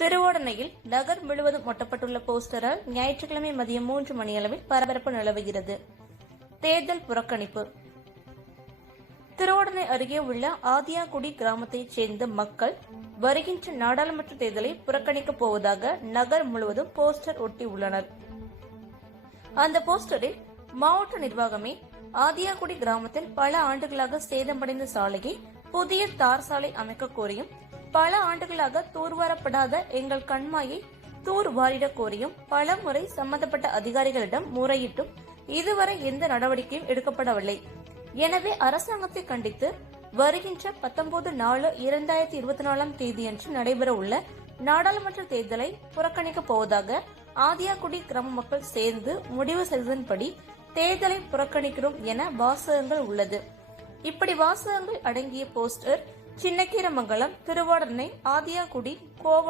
திருவோடனையில் நகர் முழுவதும் ஒட்டப்பட்டுள்ள போஸ்டரால் ஞாயிற்றுக்கிழமை மதியம் 3 மணியளவில் பரபரப்பு நிலவுகிறது. தேர்தல் புறக்கணிப்பு. திருவோடனை அருகே உள்ள ஆதியாகுடி கிராமத்தைச் சேர்ந்த மக்கள் வருகின்ற நாடாளுமன்ற தேர்தலை புறக்கணிக்கப் போவதாக நகர் முழுவதும் போஸ்டர் ஒட்டியுள்ளனர். அந்த போஸ்டரில் மாவட்ட நிர்வாகமே ஆதியாகுடி கிராமத்தில் பல ஆண்டுகளாக சேதமடைந்த சாலையை புதிய தார் சாலை அமைக்க கோரியும், பல ஆண்டுகளாக தூர்வாரப்படாத எங்கள் கண்மாயை தூர் வாரிட கோரியும் பல முறை சம்பந்தப்பட்ட அதிகாரிகளிடம் முறையிட்டும் இதுவரை எந்த நடவடிக்கையும் எடுக்கப்படவில்லை. எனவே அரசாங்கத்தை கண்டித்து வருகின்ற 19/4/2024 தேதியன்று நடைபெற உள்ள நாடாளுமன்ற தேர்தலை புறக்கணிக்கப் போவதாக ஆதியாகுடி கிராம மக்கள் சேர்ந்து முடிவு செய்ததன்படி தேர்தலை புறக்கணிக்கிறோம் என வாசகங்கள் உள்ளது. இப்படி வாசகங்கள் அடங்கிய போஸ்டர் சின்னக்கீரமங்கலம், திருவாடனை, ஆதியாகுடி, கோவ